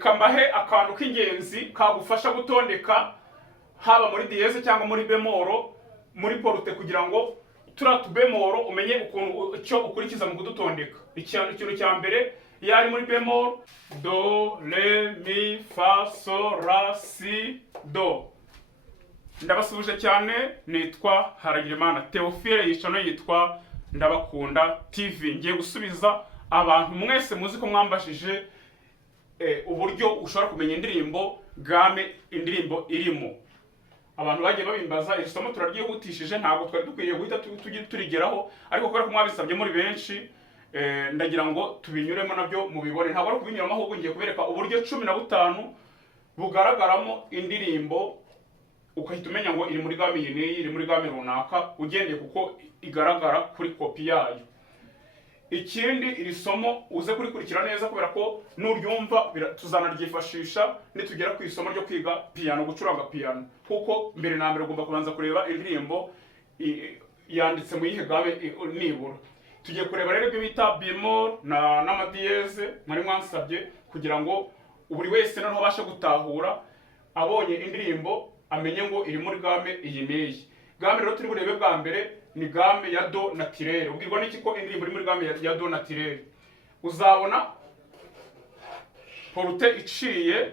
reka mbahe akantu k'ingenzi kagufasha gutondeka haba muri diyeze cyangwa muri bemoro muri porute, kugira ngo turiya tubemoro umenye ukuntu icyo ukurikiza mu kudutondeka. Ikintu cya mbere, iyo ari muri bemoro, do, re, mi, fa, so, la, si, do. Ndabasubije cyane, nitwa Haragirimana Theophile, yicano yitwa Ndabakunda TV. Ngiye gusubiza abantu mwese muzi ko mwambashije uburyo ushobora kumenya indirimbo game indirimbo irimo. Abantu bagiye babimbaza, iri somo turaryihutishije, ntabwo twari dukwiye guhita turigeraho, ariko kubera ko mwabisabye muri benshi, ndagira ngo tubinyuremo nabyo mubibone. Ntabwo ari kubinyuramo, ahubwo ngiye kubereka uburyo 15 bugaragaramo indirimbo, ukahita umenya ngo iri muri game iyi n'iyi, iri muri game runaka, ugendeye kuko igaragara kuri kopi yayo. Ikindi, iri somo uze kurikurikira neza, kubera ko nuryumva tuzanaryifashisha nitugera ku isomo ryo kwiga piano, gucuranga piano, kuko mbere na mbere ugomba kubanza kureba indirimbo yanditse mu yihe game nibura. Tugiye kureba rero ibyo bita bemol n'amadiyeze mwari mwansabye, kugira ngo buri wese noneho abashe gutahura, abonye indirimbo amenye ngo iri muri game iyi n'iyi. Game rero turi burebe bwa mbere ni game ya do naturel. Ubwirwa n'iki ko indirimbo iri muri game ya do naturel? Uzabona porute iciye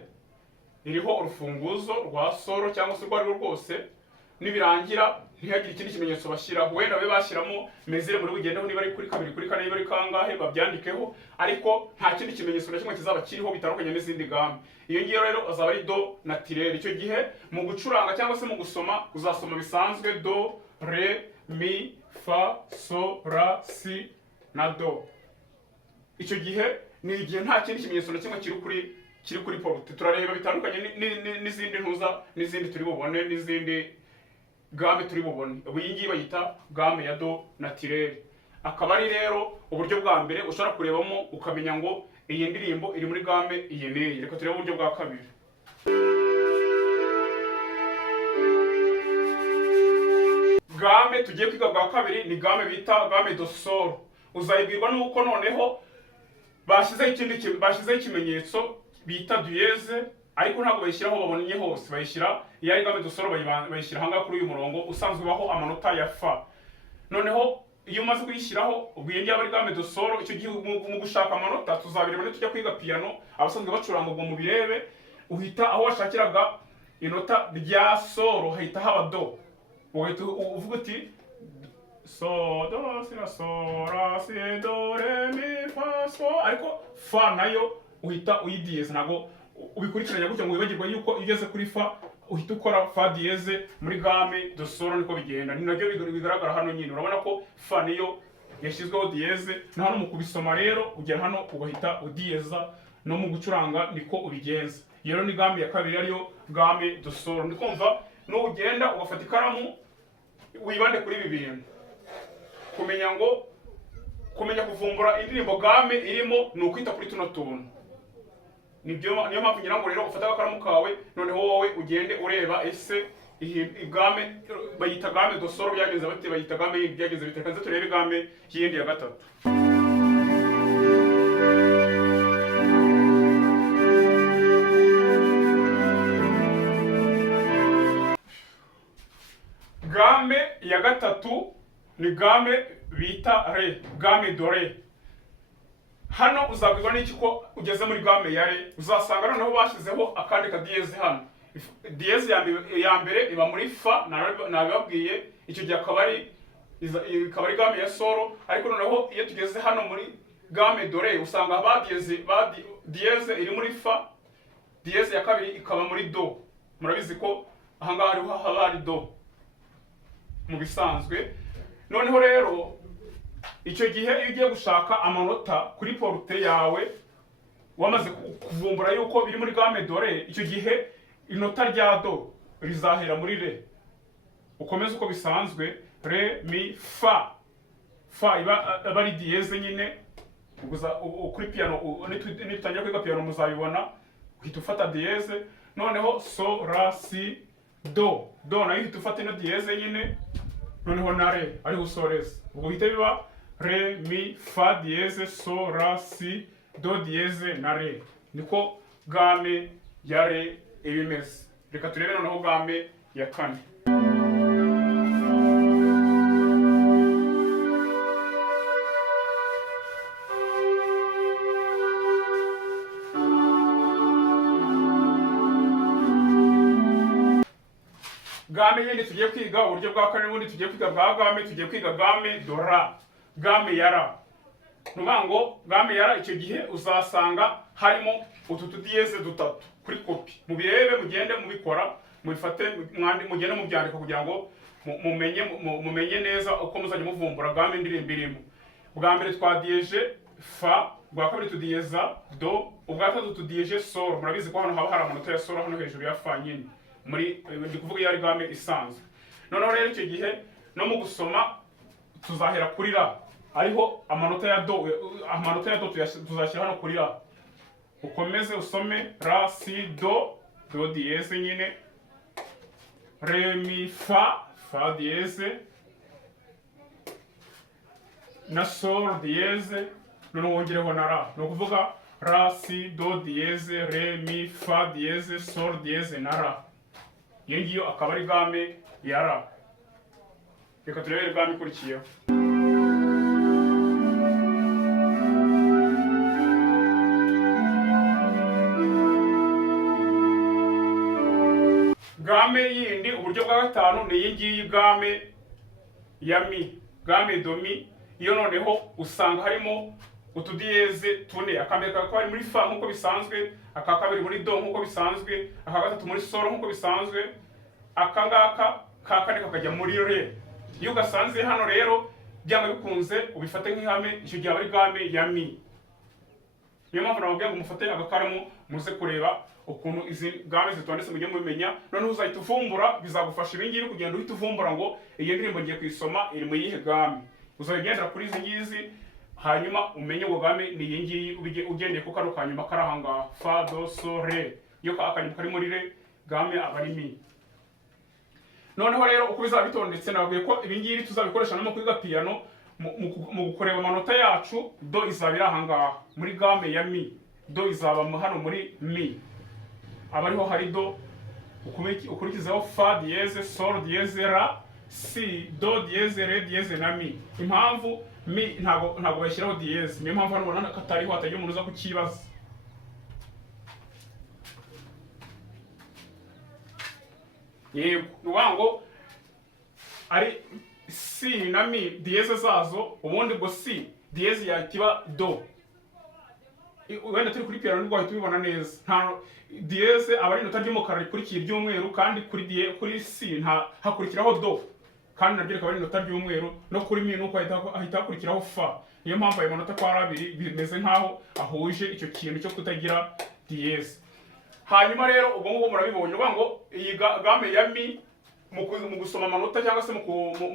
iriho urufunguzo rwa solo cyangwa se rwari rwose, nibirangira ntihagire ikindi kimenyetso bashyiraho. Wenda babe bashyiramo mezire muri bugendeho, niba ari kuri 2 kuri 4 niba ari kangahe babyandikeho, ariko nta kindi kimenyetso na kimwe kizaba kiriho bitandukanye n'izindi game. Iyo ngiyo rero azaba ari do naturel. Icyo gihe mu gucuranga cyangwa se mu gusoma uzasoma bisanzwe do, re, mi, fa, so, la, si na do. Icyo gihe ni igihe nta kindi kimenyetso na kimwe kiri kuri porute. Turareba bitandukanye n'izindi ntuza, n'izindi turi bubone, n'izindi game turi bubone. Iyi ngiyi bayita game ya do naturel. Akaba ari rero uburyo bwa mbere ushobora kurebamo ukamenya ngo iyi ndirimbo iri muri game iyi n'iyi. Reka turebe uburyo bwa kabiri. Game tugiye kwiga bwa kabiri ni game bita game do sol. Uzayibwirwa nuko noneho bashyizeho ikimenyetso bita diyeze, ariko ntabwo bayishyiraho babonye hose. Bayishyira iyo ari game do sol, bayishyira hanga kuri uyu murongo usanzwe baho amanota ya fa. Noneho iyo umaze kuyishyiraho, ubwiye ngiye ari game do sol, icyo gihe mu gushaka amanota tuzabireba ne tujya kwiga piano, abasanzwe bacuranga ubwo mubirebe, uhita aho washakiraga inota rya solo hahita haba do. Uhita uvuga uti so, do, si, la, so, la, si, do, re, mi, fa, so, ariko fa nayo uhita uyidiyeze. Ntabwo ubikurikiranya gutya ngo wibagirwe yuko igeze kuri fa uhita ukora fa diyeze muri game do solo. Niko bigenda, ni nabyo bigaragara hano nyine. Urabona ko fa niyo yashyizweho diyeze, na hano mu kubisoma rero ugera hano ugahita udiyeza, no mu gucuranga niko ubigenza. Iyo ni game ya kabiri, ariyo game do solo. Ndikumva n'ugenda ugafata ikaramu wibande kuri ibi bintu, kumenya kuvumbura indirimbo game irimo, ni ukwita kuri tuno tuntu. Niyo mpamvu ngira ngo rero ufata akaramu kawe, noneho wowe ugende ureba ese game bayita game do solo byagenze bate, bayita game yindi byagenze bite. Kanze turebe game yindi ya gatatu. Game ya gatatu ni game bita re, game do re. Hano uzabwirwa n'iki ko ugeze muri game ya re? Uzasanga noneho bashyizeho akandi ka diyeze hano. Diyeze ya mbere iba muri fa, nabibabwiye. Icyo gihe akaba ari game ya solo, ariko noneho iyo tugeze hano muri game do re, usanga diyeze iri muri fa, diyeze ya kabiri ikaba muri do. Murabizi ko ahangaha hariho haba hari do mu bisanzwe. Noneho rero icyo gihe iyo ugiye gushaka amanota kuri porute yawe, wamaze kuvumbura yuko biri muri game do re, icyo gihe inota rya do rizahera muri re, ukomeze uko bisanzwe, re, mi, fa. Fa iba ari diyeze nyine. Kuri piano nitangira kwiga piano muzabibona, uhita ufata diyeze, noneho so, la, si, do. Do nayo uhita ufata ino diyeze nyine, noneho na re ari usoreza. Ubwo uhita biba re, mi, fa diyeze, so, la, si, do diyeze na re. Niko game ya re iba imeze. Reka turebe noneho game ya kane. Game yindi tugiye kwiga uburyo bwa kane, ubundi tugiye kwiga bwa game, tugiye kwiga game do ra, game ya ra. Nuvuga ngo game ya ra icyo gihe uzasanga harimo utu tudiyeze dutatu kuri kopi. Mubirebe mugende mubikora, mubifate mugende mubyandika kugira ngo mumenye neza uko muzajya muvumbura game indirimbo irimo. Bwa mbere twadiyeje fa, bwa kabiri tudiyeza do, ubwa gatatu tudiyeje sol. Murabizi ko hano haba hari amanota ya sol hano hejuru ya fa nyine. Muri ndi kuvuga yari game isanzwe. Noneho rero icyo gihe no mu gusoma tuzahera kuri ra, ariho amanota ya do tuzashyira hano kuri ra. Ukomeze usome ra si do, do diyeze nyine, re mi fa, fa diyeze na sol diyeze, noneho wongereho na ra. Ni ukuvuga ra si do diyeze re mi fa diyeze sol diyeze na ra. Iyo ngiyo akaba ari game ya ra. Reka turebere game ikurikiyeho. Game yindi uburyo bwa gatanu ni iyi ngiyi game ya mi, game do mi. Iyo noneho usanga harimo utudiyeze tune, akambere kakaba ari muri fa nkuko bisanzwe, aka kabiri muri do nkuko bisanzwe, aka gatatu muri sol nkuko bisanzwe, aka ngaka ka kane kakajya muri re. Iyo ugasanze hano rero byanga bikunze ubifate nk'ihame, icyo gihe ari game ya mi. Niyo mpamvu nababwiye ngo mufate agakaramu muze kureba ukuntu izi game zitondetse mujye mubimenya. Noneho uzahita uvumbura, bizagufasha ibingibi kugenda uhita uvumbura ngo iyi ndirimbo ngiye kuyisoma iri mu yihe game. Uzagendera kuri izi ngizi hanyuma umenye ngo game ni iyi ngiyi ugendeye ku karo kanyuma kari aha ngaha, fa do so re. Iyo akanyuma kari muri re, game aba ari mi. Noneho rero uko bizaba bitondetse nababwiye ko ibi ngibi tuzabikoresha no mu kwiga piano, mu kureba amanota yacu. Do izaba iri aha ngaha muri game ya mi, do izaba hano muri mi, aba ariho hari do, ukurikizaho fa diyeze sol diyeze ra si do diyeze re diyeze na mi. Impamvu mi ntabwo bashyiraho diyeze, niyo mpamvu hano ubona katariho, hatagira umuntu uza kukibaza. Yego, nuvuga ngo ari si na mi diyeze zazo, ubundi ngo si diyeze yakiba do. Wenda turi kuri piano nibwo wahita ubibona neza. Nta diyeze aba ari inota ry'umukara rikurikiye ry'umweru, kandi kuri si hakurikiraho do, kandi nabyo rikaba ari inota ry'umweru. No kuri mi nuko ahita hakurikiraho fa. Niyo mpamvu ayo manota kwa abiri bimeze nkaho ahuje icyo kintu cyo kutagira diyeze. Hanyuma rero ubwo ngubwo murabibonye, uvuga ngo iyi game ya mi mu gusoma amanota cyangwa se mu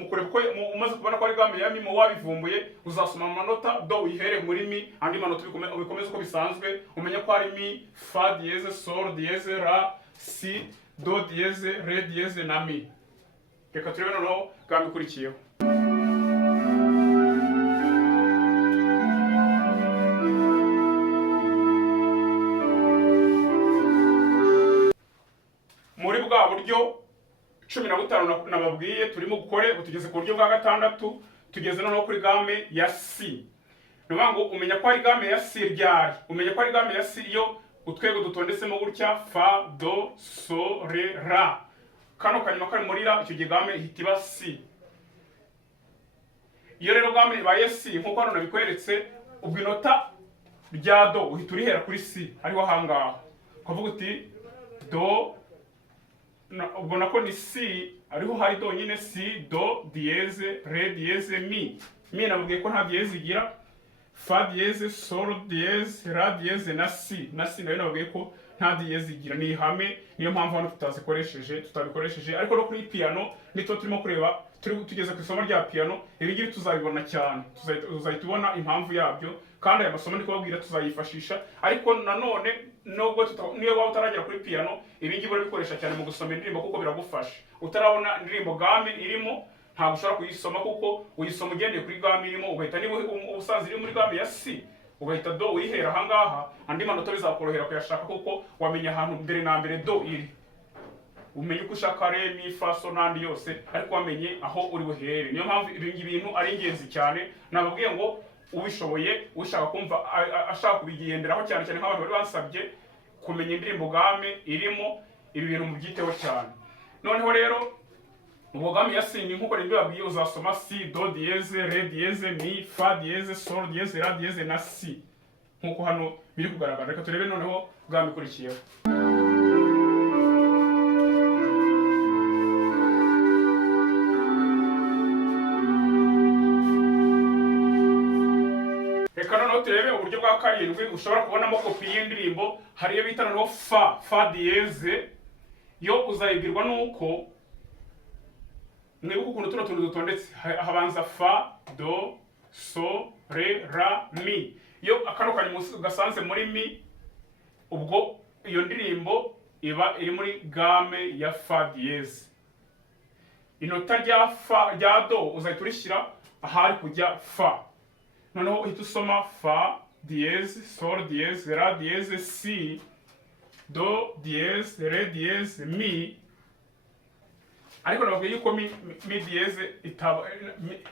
kureba ko umaze kubona ko ari game ya mi mu wabivumbuye, uzasoma amanota do uyihere muri mi, andi manota ubikomeze uko bisanzwe, umenye ko ari mi, fa diyeze sol diyeze ra si do diyeze re diyeze na mi. Reka turebe noneho game ikurikiyeho. Muri bwa buryo 15 nababwiye turimo gukore, tugeze ku buryo bwa gatandatu, tugeze noneho kuri game ya si. Nuvuga ngo umenya ko ari game ya si ryari, umenya ko ari game ya si iyo utwego dutondetsemo gutya fa do so re ra, kano kanyuma kari muri ra, icyo gihe game ihita iba si. Iyo rero game ibaye si nkuko hano nabikweretse, ubwo inota rya do uhita urihera kuri si, ariho ahangaha ukavuga uti do, ubwo nako ni si, ariho hari do nyine, si do diyeze re diyeze mi. Mi nababwiye ko nta diyeze igira, fa diyeze sol diyeze ra diyeze na si nayo nababwiye ko nta diyeze igira, ni ihame. Niyo mpamvu hano tutabikoresheje. Ariko no kuri piano nito turimo kureba, tugeze ku isomo rya piano, ibi ngibi tuzabibona cyane, tuzahita ubona impamvu yabyo, kandi aya masomo ndi kubabwira tuzayifashisha. Ariko nanone nubwo niyo waba utaragera kuri piano, ibi ngibi urabikoresha cyane mu gusoma indirimbo kuko biragufasha. Utarabona indirimbo game irimo ntabwo ushobora kuyisoma, kuko uyisoma ugendeye kuri game irimo, ugahita niba ubusanzwe iri muri game ya si ugahita do uyihera ahangaha, andi manota bizakorohera kuyashaka kuko wamenya ahantu mbere na mbere do iri. Umenye uko ushaka re mi fa so n'andi yose, ariko wamenye aho uri buhere. Niyo mpamvu ibi bintu ari ingenzi cyane. Nababwiye ngo ubishoboye ushaka kumva ashaka kubigenderaho cyane cyane nk'abantu bari bansabye kumenya indirimbo game irimo ibi bintu mubyiteho cyane. Noneho rero ubwo game ya si nkuko nibyo babwiye, uzasoma si, do dieze, re dieze, mi, fa dieze, sol dieze, la dieze na si, nkuko hano biri kugaragara. Reka turebe noneho game ikurikiyeho. Reka noneho turebe uburyo bwa karindwi ushobora kubonamo kopi y'indirimbo. Hari iyo bita noneho fa dieze, yo uzayibwirwa nuko mwibuka ukuntu tuno tuntu dutondetse. Habanza fa, do, so, re, ra, mi. Iyo akano kari gasanze muri mi, ubwo iyo ndirimbo iba iri muri game ya fa dieze. Inota rya do uzahita urishyira ahari kujya fa. Noneho uhita usoma fa dieze, sol dieze, la dieze, si, do dieze, re dieze, mi. Ariko nababwiye yuko mi dieze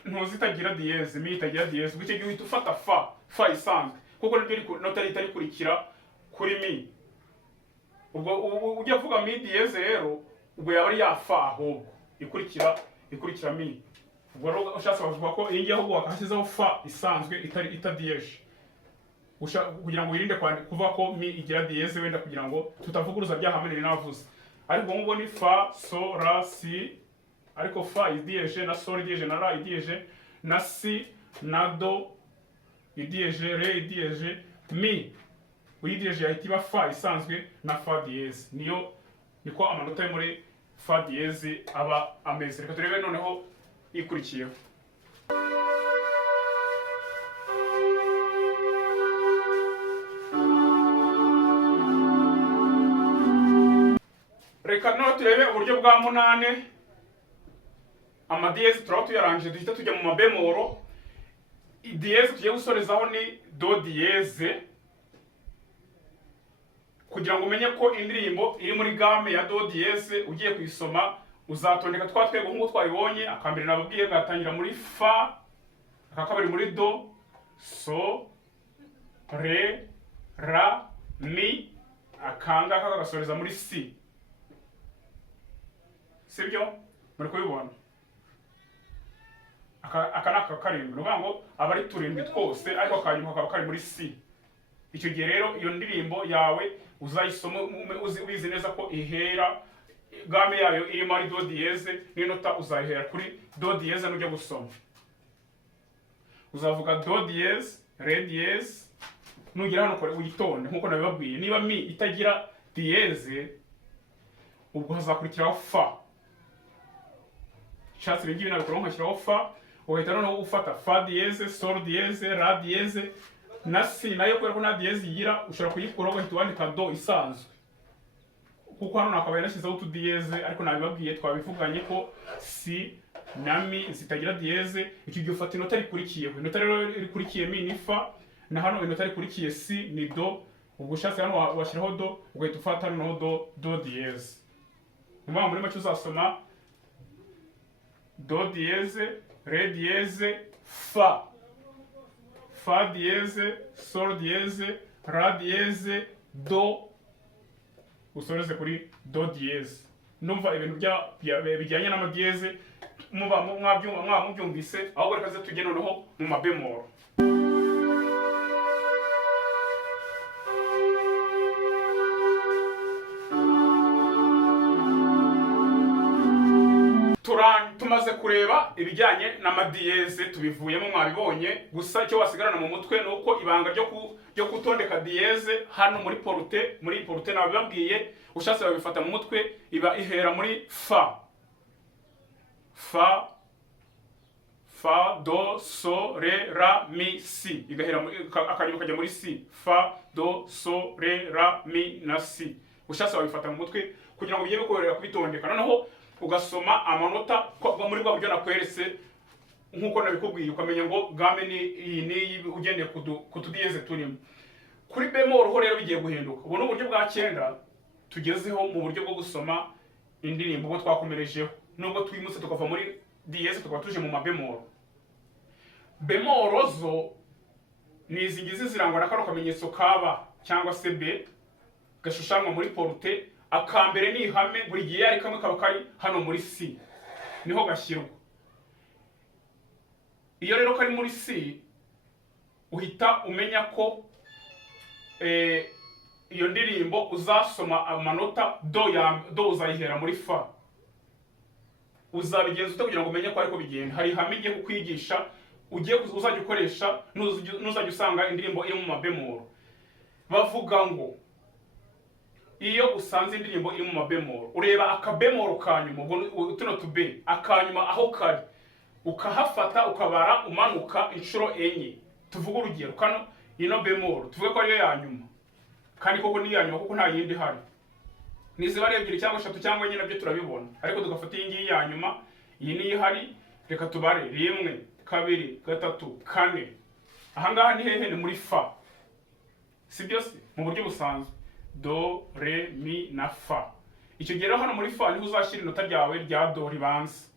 ntuzi itagira dieze, mi itagira dieze. Ubwo icyo gihe uhita ufata fa isanzwe kuko nibyo nota itari kurikira kuri mi. Ubwo ujya vuga mi dieze rero, ubwo yaba ari ya fa ahubwo ikurikira mi. Ubwo rero ushatse bavuga ko iyi ngiye ahubwo wakashyizeho fa isanzwe ita dieze, kugira ngo wirinde kuvuga ko mi igira dieze, wenda kugira ngo tutavuguruza bya hamwe navuze. Ariko ngo ni fa, so, la, si, ariko fa idieje na sol idieje na la idieje na si na do idieje, re idieje, mi uyidieje yahita iba fa isanzwe na fa dieze. Niko amanota yo muri fa dieze aba ameze. Reka turebe noneho ikurikiyeho. Reka noneho turebe uburyo bwa munane. Amadiyeze turaba tuyarangije, duhita tujya mu mabemoro. Idiyeze tugiye gusorezaho ni do diyeze, kugira ngo umenye ko indirimbo iri muri game ya do diyeze. Ugiye kuyisoma uzatondeka twa twego nk'uko twabibonye. Akambere nababwiye gatangira muri fa, akakabiri muri do, so, re, ra, mi, akanga kagasoreza muri si. Sibyo muri kubibona? Aka naka karindwi, nuvuga ngo aba ari turindwi twose, ariko akanyuma kakaba kari muri si. Icyo gihe rero iyo ndirimbo yawe uzayisoma ubizi neza ko ihera game yayo irimo ari do diyeze, n'inota uzayihera kuri do diyeze. Nujya gusoma uzavuga do diyeze, re diyeze, nugera hano kore uyitonde nkuko nabibabwiye. Niba mi itagira diyeze, ubwo hazakurikiraho fa. Shatse ibingibi nabikora nkashyiraho fa, ugahita noneho ufata fa diyeze, sol diyeze, la diyeze na si. Nayo kubera ko nta diyeze igira, ushobora kuyikuraho ugahita wandika do isanzwe, kuko hano nakabaye nashyizeho utu diyeze. Ariko nabibabwiye, twabivuganye ko si na mi zitagira diyeze. Icyo gihe ufata inota rikurikiyeho. Inota rero rikurikiye mi ni fa, na hano inota rikurikiye si ni do. Ubwo ushatse hano washyiraho do, ugahita ufata noneho do diyeze. Nyuma muri make uzasoma do diyeze, re diyeze, fa, fa diyeze, sol diyeze, la diyeze, do, usoreze kuri do diyeze. Numva ibintu bijyanye n'amadiyeze mwabyumvise. Ahubwo reka tujye noneho mu mabemoro. Tumaze kureba ibijyanye n'amadiyeze, tubivuyemo mwabibonye. Gusa icyo wasigarana mu mutwe nuko ibanga ryo gutondeka diyeze hano muri porute nabibabwiye, ushatse babifata mu mutwe. Iba ihera muri fa, do, so, re, ra, mi, si. Igahera akanyuma kajya muri si, fa, do, so, re, ra, mi na si. Ushatse babifata mu mutwe kugira ngo bijye bikorohera kubitondeka. Noneho ugasoma amanota muri bwa buryo nakweretse nk'uko nabikubwiye ukamenya ngo game ni iyi n'iyi ugendeye ku tudiyeze turimo. Kuri bemol ho rero bigiye guhinduka. Ubu ni uburyo bwa 9 tugezeho mu buryo bwo gusoma indirimbo ubwo twakomerejeho, nubwo twimutse tukava muri diyeze tukaba tuje mu mabemol. Bemol zo ni izi ngizi zirangwa na kano kamenyetso kaba cyangwa se B gashushanywa muri porute. Akambere ni ihame, buri gihe ari kamwe kaba kari hano muri C niho gashyirwa. Iyo rero kari muri C uhita umenya ko iyo ndirimbo uzasoma amanota do uzayihera muri fa. Uzabigenza ute kugira ngo umenye ko ariko bigenda? Hari ihame igiye kukwigisha uzajya ukoresha nuzajya usanga indirimbo iri mu mabemol. Bavuga ngo iyo usanze indirimbo iri mu mabemol ureba akabemol kanyuma, tuno tube akanyuma aho kari ukahafata ukabara umanuka inshuro enye. Tuvuga urugero kano ino bemol tuvuge ko ariyo yanyuma, kandi koko ni yanyuma kuko nta yindi hari. Niziba ari ebyiri cyangwa 3 cyangwa enye nabyo turabibona, ariko tugafata iyi ngiyi yanyuma. Iyi ni ihari, reka tubare 1 2 3 4. Aha ngaha ni hehe? Ni muri fa, sibyo se? Mu buryo busanzwe do re mi na fa. Icyo gihe hano muri fa niho uzashyira inota ryawe rya do ribanza.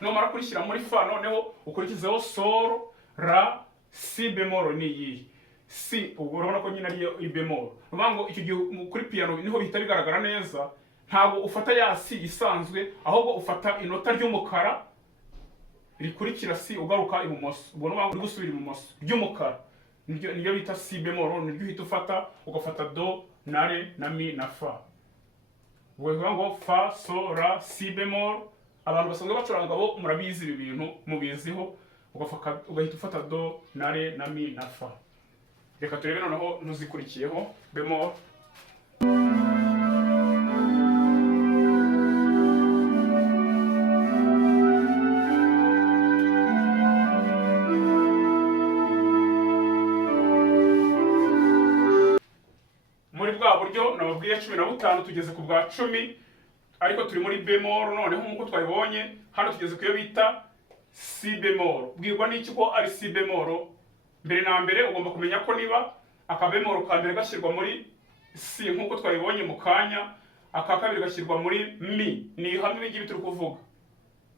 Numara kurishyira muri fa noneho ukurikizeho sol ra si bemol. Ni iyi si ubwo urabona ko nyine ari bemol. Rubango icyo gihe kuri piano niho bihita bigaragara neza. Ntabwo ufata ya si isanzwe, ahubwo ufata inota ry'umukara rikurikira si ugaruka ibumoso. Ubwo rubango uri gusubira ibumoso ry'umukara niyo bita si bemol. Niryo uhita ufata ugafata do na re na mi na fa. Ubwo ngo fa sol ra si bemol. Abantu basanzwe bacuranga bo murabizi ibi bintu mubiziho. Ugahita ufata do na re na mi na fa. Reka turebe noneho ntuzikurikiyeho bemol. Muri bwa buryo nababwiye 15 tugeze ku bwa 10, ariko turi muri bemol noneho nkuko twabibonye. Hano tugeze ku yo bita si bemol. Bwirwa n'iki ko ari si bemol? Mbere na mbere ugomba kumenya ko niba akabemol ka mbere gashyirwa muri si nkuko twabibonye mu kanya, aka kabiri gashyirwa muri mi. Ni hamwe n'igi turi kuvuga.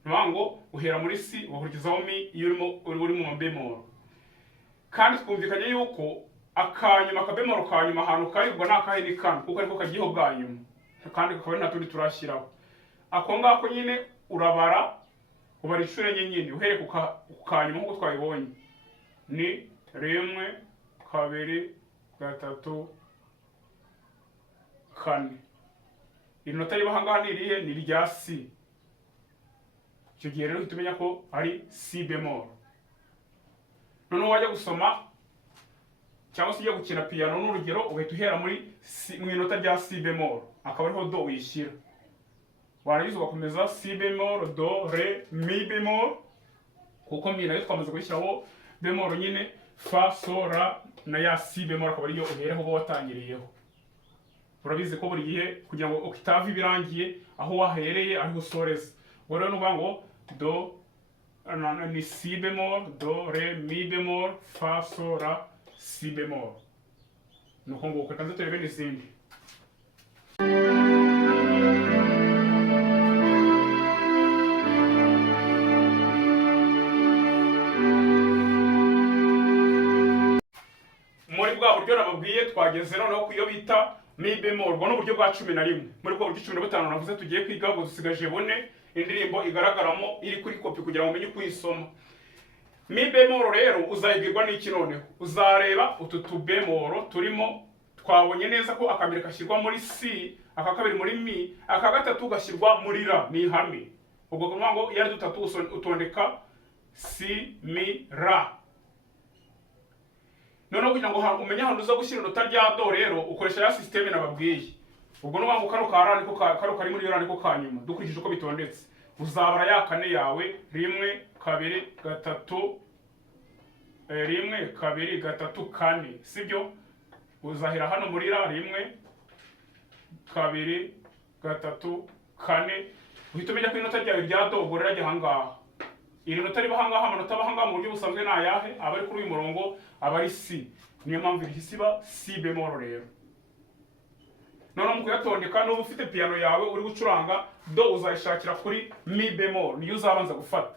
Ntango uhera muri si ugakurikizaho mi iyo uri mu mabemol. Kandi twumvikanye yuko akanyuma akabemol kanyuma ahantu karibwa n'akahe ni kane kuko ariko kagiyeho bwa nyuma, kandi kakaba nta tundi turashyiraho. Ako ngako nyine urabara ubara inshuro enye nyine uhereye ku kanyuma nkuko twabibonye. Ni 1 2 3 4. Inota riba hangaha ni irihe? Ni rya si. Icyo gihe rero tumenya ko ari si bemol. Noneho wajya gusoma cyangwa se ujya gukina piano n'urugero ugahita uhera muri mu inota rya si bemol, akaba ariho do wishyira. Warangiza ugakomeza si bemol do re mi bemol, kuko mi nayo twamaze gushyiraho bemol nyine. Fa sol ra na ya si bemol akaba ariyo uhereho uba watangiriyeho. Urabizi ko buri gihe kugira ngo octave birangiye aho wahereye ariho usoreza. Ubwo rero nuvuga ngo do ni si bemol do re mi bemol fa sol ra si bemol. Nuko ngo ukakanze turebe n'izindi. Muri bwa buryo nababwiye twageze noneho ku iyo bita mi bemol. Ubwo n'uburyo bwa 11. Muri bwo buryo 15 navuze tugiye kwiga, ngo dusigaje bone indirimbo igaragaramo iri kuri kopi kugira ngo umenye kuyisoma. Mi bemol rero uzayibwirwa n'iki noneho? Uzareba utu tubemol turimo, twabonye neza ko akambere kashyirwa muri si, aka kabiri muri mi, aka gatatu gashyirwa muri ra. Ni ihame. Ubwo kuvuga ngo yari dutatu utondeka si mi ra. Noneho kugira ngo umenye ahantu uza gushyira inota rya do rero ukoresha ya systeme nababwiye. Ubwo nuvuga ngo kano kara niko kari muri ra niko kanyuma dukurikije uko bitondetse. Uzabara ya kane yawe 1 2 3 1 2 3 4, sibyo? Uzahera hano muri ra 1 2 3 4. Uhita umenya ko inota ryawe rya do ubwo rero ajya hangaha. iri nota riba ahangaha, amanota aba ahangaha mu buryo busanzwe ni ayahe? Aba ari kuri uyu murongo, aba ari C. Niyo mpamvu iri isiba C bemol rero. Noneho mu kuyatondeka, n'ubu ufite piano yawe uri gucuranga, do uzayishakira kuri mi bemol, niyo uzabanza gufata.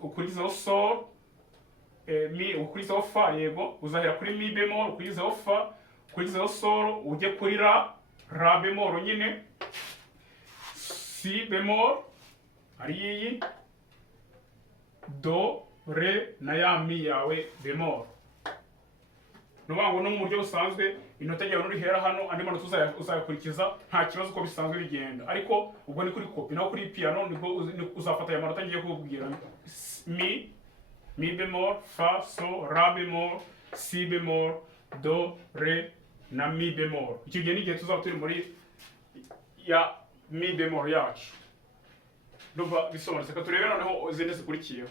Ukurikizaho sol, mi, ukurikizaho fa, yego, uzahera kuri mi bemol, ukurikizaho fa, ukurikizaho sol, ujye kuri la bemol nyine, si bemol, ari iyi, do, re, na ya mi yawe bemol. Nubango no mu buryo busanzwe inota ryawe nurihera hano, andi manota uzayakurikiza nta kibazo uko bisanzwe bigenda. Ariko ubwo ni kuri copy, naho kuri piano nibwo uzafata aya manota ngiye kubwira. Mi bemol, fa, sol, la bemol, si bemol, do, re, na mi bemol. Icyo gihe n'igihe tuzaba turi muri ya mi bemol yacu. Ndumva bisobanutse. Ka turebe noneho izindi zikurikiyeho.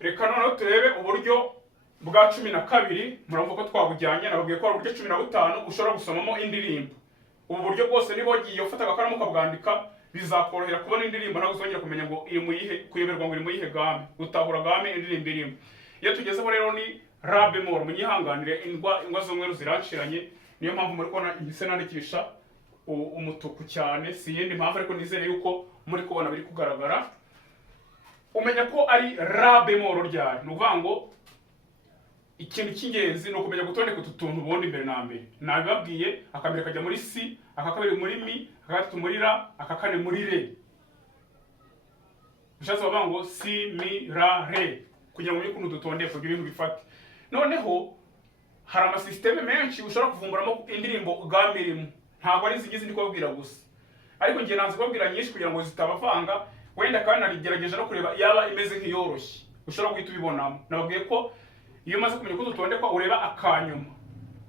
Reka noneho turebe uburyo bwa 12. Muravuga ko twabujyanye, nababwiye ko ari uburyo 15 ushobora gusomamo indirimbo. Ubu buryo bwose niba wagiye ufata agakaramu ukabwandika, bizakorohera kubona indirimbo nawe uzongera kumenya ngo iri muyihe, kuyoberwa ngo iri muyihe game, utahura game indirimbo irimo. Iyo tugezeho rero ni la bemol, munyihanganire ingwa z'umweru ziranshiranye, niyo mpamvu muri kubona impise nandikisha umutuku cyane, si yindi mpamvu, ariko nizere yuko muri kubona biri kugaragara. Umenya ko ari la bemol ryari, nuvuga ngo ikintu cy'ingenzi ni ukumenya gutondeka utu tuntu ubundi mbere na mbere. Nabibabwiye, akambere kajya muri C, akakabiri muri mi, akagatatu muri la, akakane muri re. Bishatse bavuga ngo C, mi, la, re, kugira ngo ukuntu dutondeka ibyo bintu bifate. Noneho hari amasysteme menshi ushobora kuvumburamo indirimbo game irimo, ntabwo ari izigize ndi kubabwira gusa. Ariko ngiye nanze kubabwira nyinshi kugira ngo zitabavanga, wenda kandi narigerageje no kureba yaba imeze nk'iyoroshye ushobora guhita ubibonamo. Nababwiye ko iyo umaze kumenya ko dutondekwa ureba akanyuma,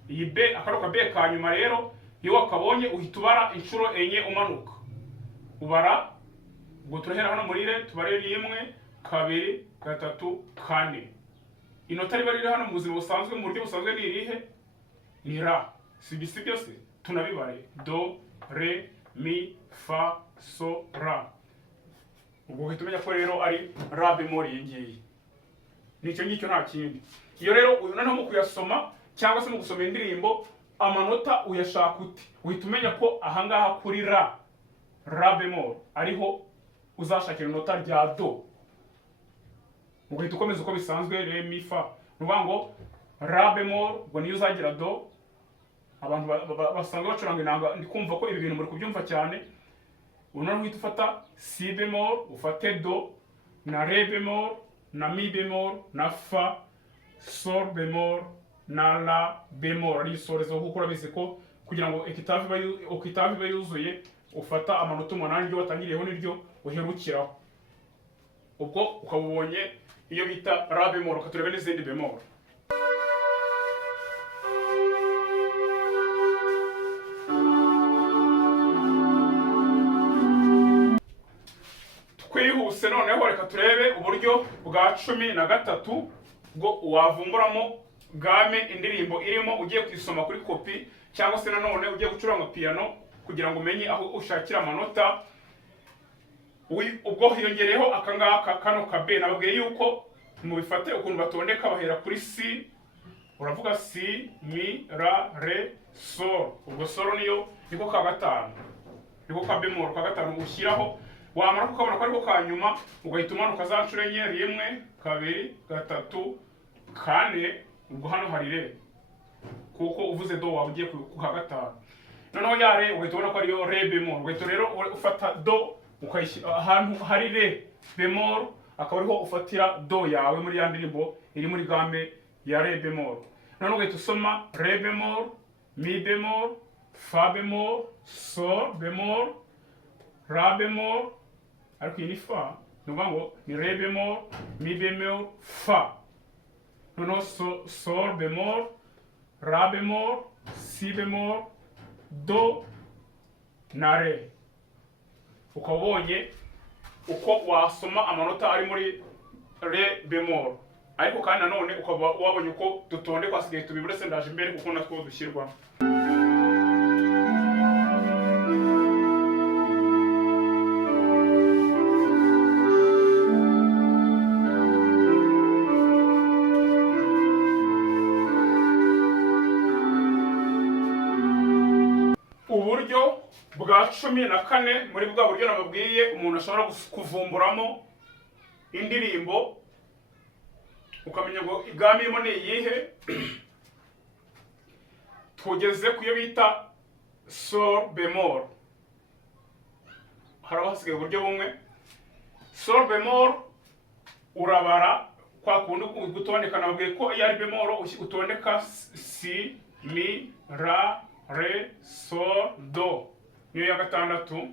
iyi B, akaruka B kanyuma rero iyo wakabonye uhita ubara inshuro enye umanuka. Ubara, ubwo turahera hano muri re, tubare 1, 2, 3, 4. Inota riba riri hano mu buzima busanzwe, mu buryo busanzwe ni irihe? Ni la. Si byose tunabibare: do, re, mi, fa, so, la. Ubwo uhita umenya ko rero ari la bemol iyi ngiyi. Nicyo ngicyo nta kindi. Iyo rero uyu noneho mu kuyasoma cyangwa se mu gusoma indirimbo, amanota uyashaka ute? Uhita umenya ko ahangaha kuri la bemol ariho uzashakira inota rya do. Ugahita ukomeza uko bisanzwe, re, mi, fa. Nuvuga ngo la bemol ubwo niyo uzagira do. Abantu basanzwe bacuranga inanga ndi kumva ko ibi bintu muri kubyumva cyane. Noneho uhita ufata si bemol, ufate do, na re bemol, na mi bemol, na fa, sol bemol, na la bemol. Ari isorezo kuko urabizi ko kugira ngo octave ibe yuzuye ufata amanota 8 ryo watangiriyeho niryo uherukiraho. Ubwo ukabubonye iyo bita la bemol. Katurebe n'izindi bemol. Twihuse noneho reka turebe uburyo bwa 13 bwo wavumburamo game indirimbo irimo ugiye kwisoma kuri copy, cyangwa se nanone ugiye gucuranga piano kugira ngo umenye aho ushakira amanota. Ubwo hiyongereyeho akangaka kano ka B. Nababwiye yuko mu bifate ukuntu batondeka bahera kuri C, uravuga C, mi, la, re, sol. Ubwo sol niyo niko ka gatanu, niko ka bemol ka gatanu ushyiraho. Wamara kukabona ko ariko kanyuma ugahita umanuka za nshuro enye, 1, 2, 3, 4. Ubwo hano hari re, kuko uvuze do wawe ugiye ku ka gatanu. Noneho ya re ugahita ubona ko ariyo re bemol. Ugahita rero ufata do ukayishyira ahantu hari re bemol, akaba ariho ufatira do yawe muri ya ndirimbo iri muri game ya re bemol. Noneho ugahita usoma re bemol, mi bemol, fa bemol, sol bemol, la bemol, ariko iyi ni fa, nuvuga ngo ni re bemol, mi bemol, fa. Noneho sol bemol, la bemol, si bemol, do na re. Ukabonye uko wasoma amanota ari muri re bemol. ariko kandi nanone ukaba wabonye uko dutondekwa, hasigaye tubibure se ndaje imbere kuko natwo dushyirwamo. Uburyo bwa 14 muri bwa buryo nababwiye umuntu ashobora kuvumburamo indirimbo ukamenya ngo igami irimo ni iyihe. Tugeze ku yo bita sol bemol. Haraho hasigaye uburyo bumwe. Sol bemol urabara kwa kundi gutondeka, nababwiye ko iyo ari bemol utondeka si, mi, ra, re, sol, do. Niyo ya gatandatu.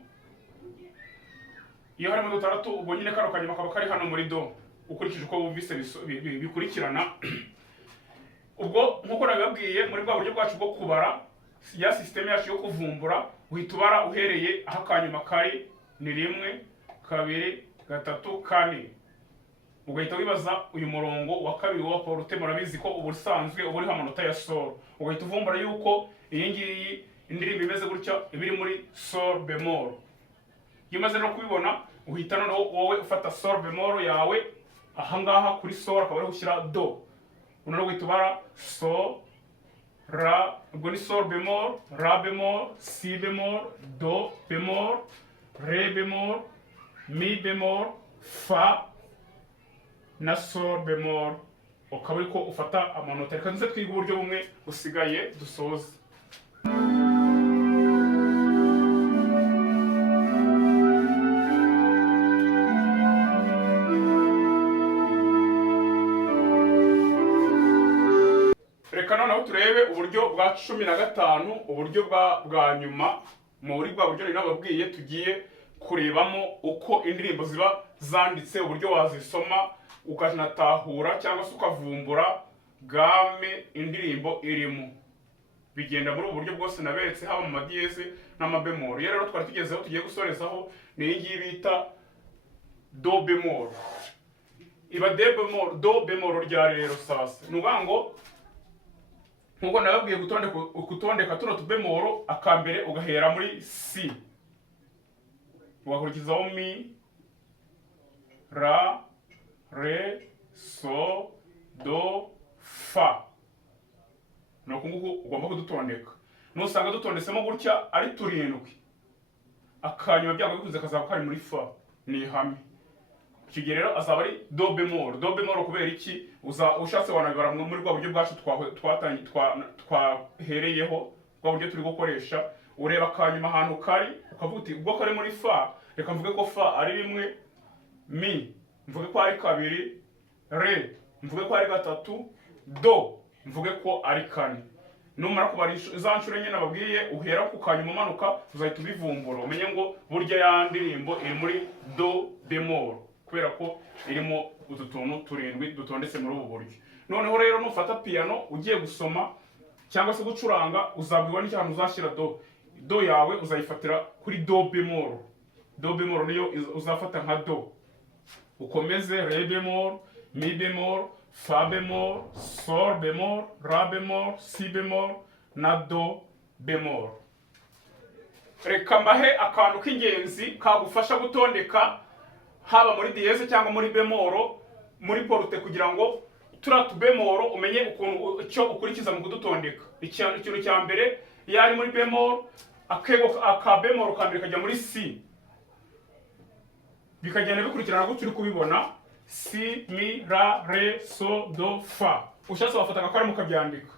Iyo harimo dutandatu ubwo nyine kano kanyuma kaba kari hano muri do, ukurikije uko wumvise bikurikirana. Ubwo nkuko nabibabwiye muri bwa buryo bwacu bwo kubara ya system yacu yo kuvumbura, uhita ubara uhereye aho akanyuma kari ni 1 2 3 4. Ugahita wibaza uyu murongo wa kabiri wa porute, murabizi ko ubusanzwe uba uriho amanota ya sol. Ugahita uvumbura yuko iyi ngiyi indirimbo imeze gutya ibiri muri sol bemol. Iyo umaze no kubibona uhita noneho wowe ufata sol bemol yawe ahangaha kuri sol, akaba ari gushyira do. Unoneho uhita ubara sol, ra, ubwo ni sol bemol, ra bemol, si bemol, do bemol, re bemol, mi bemol, fa na sol bemol. Ukaba ariko ufata amanota. Reka nze twiga uburyo bumwe busigaye dusoza. Reka noneho turebe uburyo bwa 15, uburyo bwa nyuma muri bwa buryo nababwiye tugiye kurebamo uko indirimbo ziba zanditse, uburyo wazisoma ukanatahura cyangwa se ukavumbura game indirimbo irimo. Bigenda muri ubu buryo bwose naberetse, haba mu madiyeze n'amabemol. Rero twari tugezeho tugiye gusorezaho ni iyi ngiyi bita do bemol. Iba do bemol ryari rero sasa? Nuvuga ngo nkuko nababwiye gutondeka tuno tubemolo, akambere ugahera muri si, ugakurikizaho mi, ra, re, sol, do, fa. Nuko nguko ugomba kudutondeka. Nusanga dutondetsemo gutya ari 7, akanyuma byanga bikuze kazaba kari muri fa, ni ihame. Icyo rero azaba ari do bemol. Do bemol kubera iki? Ushatse wanabibara muri bwa buryo bwacu twahereyeho, bwa buryo turi gukoresha. Ureba akanyuma ahantu kari ukavuga uti ubwo kari muri fa, reka mvuge ko fa ari 1, mi mvuge ko ari 2, re mvuge ko ari 3, do mvuge ko ari 4. Numara kubara za ncuro nyine nababwiye, uhera ku kanyuma umanuka uzahita ubivumbura, umenye ngo burya ya ndirimbo iri muri do bemol, kubera ko irimo utu tuntu 7 dutondetse muri ubu buryo. Noneho rero nufata piano ugiye gusoma cyangwa se gucuranga, uzabwirwa n'icyahantu uzashyira do. Do yawe uzayifatira kuri do bemol. Do bemol niyo uzafata nka do. Ukomeze re bemol, mi bemol, fa bemol, sol bemol, ra bemol, si bemol na do bemol. Reka mbahe akantu k'ingenzi kagufasha gutondeka haba muri diyeze cyangwa muri bemolo muri porute, kugira ngo turatu bemolo umenye ukuntu icyo ukurikiza mu kudutondeka. Ikintu cya mbere, iyo ari muri bemolo, akego aka bemolo kambere kajya muri si, bikagenda bikurikirana gutyo uri kubibona: si, mi, ra, re, so, do, fa. Ushatse wafata akakari mukabyandika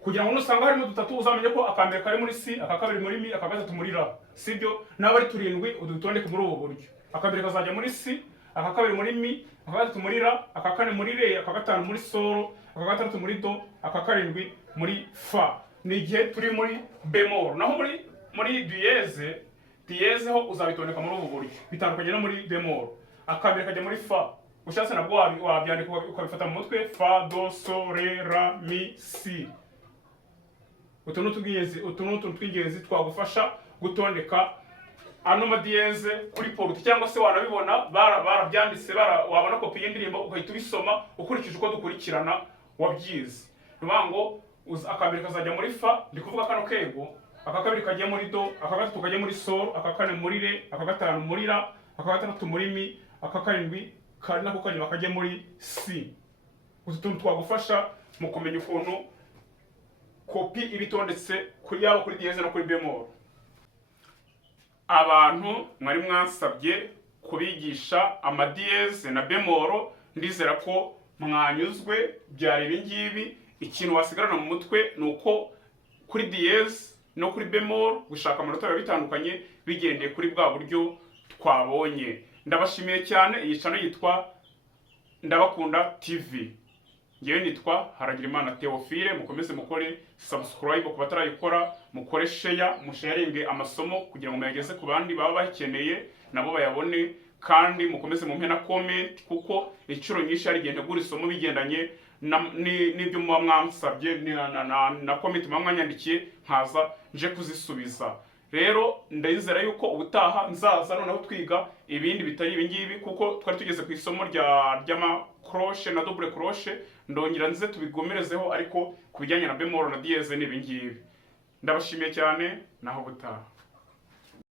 kugira ngo nusanga harimo dutatu uzamenye ko akambere kari muri si, akakabiri muri mi, akagatatu muri ra. Sibyo n'abari 7 udutondeke muri ubu buryo. Akambere kazajya muri si, akakabiri muri mi, akagatatu muri ra, akakane muri re, akagatanu muri sol, akagatandatu muri do, akakarindwi muri fa. Ni igihe turi muri bemol. Naho muri diyeze ho uzabitondeka muri ubu buryo, bitandukanye no muri bemol. Akambere kajya muri fa, ushatse nabwo wabyandika ukabifata mu mutwe: fa, do, so, re, ra, mi, si. Utuntu tw'ingenzi twagufasha gutondeka ano madiyeze kuri poruti, cyangwa se wanabibona barabyanditse, wabona kopi y'indirimbo ugahita ubisoma ukurikije uko dukurikirana wabyize. Ni ukuvuga ngo akambere kazajya muri fa, ndi kuvuga kano kego, aka kabiri kajya muri do, aka gatatu kajya muri sol, aka kane muri re, aka gatanu muri la, aka gatandatu muri mi, aka karindwi kari nako kanyuma kajya muri si. Utu tuntu twagufasha mu kumenya ukuntu kopi ibitondetse yaba kuri diyeze no kuri bemol. Abantu mwari mwansabye kubigisha amadiyeze na bemoro, ndizera ko mwanyuzwe. Byari ibi ngibi. Ikintu wasigarana mu mutwe ni uko kuri diyeze no kuri bemoro gushaka amanota biba bitandukanye bigendeye kuri bwa buryo twabonye. Ndabashimiye cyane. Iyi channel yitwa Ndabakunda TV. Ngewe nitwa Haragirimana Theophile. Mukomeze mukore subscribe ku batarayikora, mukore share, musharinge amasomo kugira ngo muyageze ku bandi baba bakeneye nabo bayabone, kandi mukomeze mumpe na comment, kuko icuro nyinshi ari gende gura isomo bigendanye n'ibyo muba mwansabye na comment mwanyandikiye nkaza nje kuzisubiza. Rero ndayizera yuko ubutaha nzaza noneho twiga ibindi bitari ibi ngibi, kuko twari tugeze ku isomo ry'ama crochet na double crochet. Ndongera nze tubigomerezeho, ariko kubijyanye na bemol na diyeze n'ibi ngibi. Ndabashimiye cyane, naho ubutaha.